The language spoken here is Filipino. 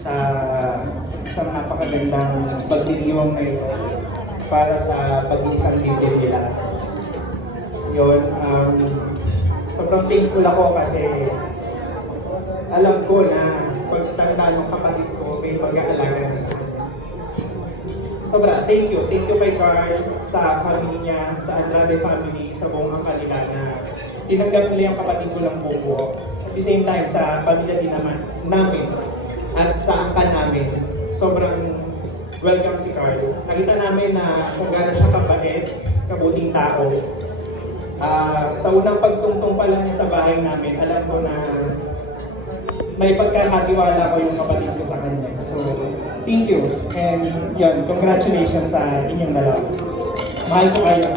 sa napakagandang pagdiriwang na ito para sa pag-iisang libre nila. Yun, sobrang thankful ako kasi alam ko na pagtanda ng kapatid ko, may mag-aalaga na sa kanya. Sobra, thank you kay Carl, sa family niya, sa Andrade family, sa buong angka nila na tinanggap nila yung kapatid ko ng buo. At the same time, sa pamilya din naman namin at sa angka namin, sobrang welcome si Carl. Nakita namin na kung gano'n siya kabait, kabuting tao. Sa unang pagtungtong pa lang niya sa bahay namin, alam ko na may pagkakatiwala ko yung kapatid ko sa kanya. So, thank you. And yun, congratulations sa inyong dalawa. Mahal ko kayo.